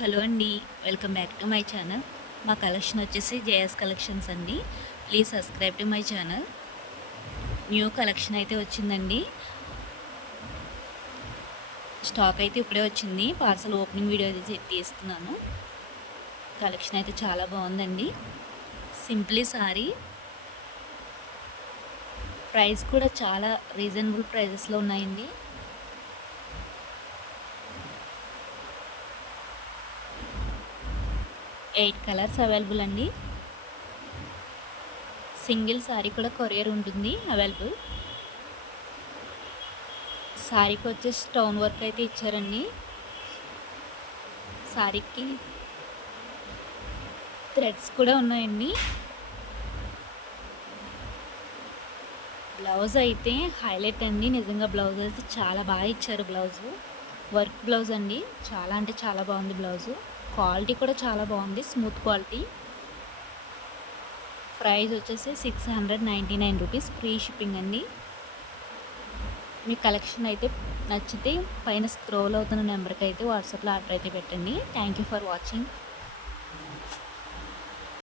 Hello అండి. Welcome back to my channel. మా collection వచ్చేసి జేఎస్ కలెక్షన్స్ అండి. Please subscribe to my channel. New collection అయితే వచ్చిందండి. స్టాక్ అయితే ఇప్పుడే వచ్చింది. పార్సల్ ఓపెనింగ్ వీడియో అయితే తీస్తున్నాను. కలెక్షన్ అయితే చాలా బాగుందండి. Simply sorry. ప్రైస్ కూడా చాలా రీజనబుల్ ప్రైజెస్లో ఉన్నాయండి. 8 కలర్స్ అవైలబుల్ అండి. సింగిల్ సారీ కూడా కొరియర్ ఉంటుంది అవైలబుల్. సారీకి వచ్చేసి స్టోన్ వర్క్ అయితే ఇచ్చారండి. సారీకి థ్రెడ్స్ కూడా ఉన్నాయండి. బ్లౌజ్ అయితే హైలైట్ అండి. నిజంగా బ్లౌజ్ అయితే చాలా బాగా ఇచ్చారు. వర్క్ బ్లౌజ్ అండి. చాలా అంటే చాలా బాగుంది బ్లౌజు. క్వాలిటీ కూడా చాలా బాగుంది, స్మూత్ క్వాలిటీ. ప్రైస్ వచ్చేసి 699 రూపీస్, ఫ్రీ షిప్పింగ్ అండి. మీ కలెక్షన్ అయితే నచ్చితే పైన స్క్రోల్ అవుతున్న నెంబర్కి అయితే వాట్సాప్లో ఆర్డర్ అయితే పెట్టండి. Thank you for watching.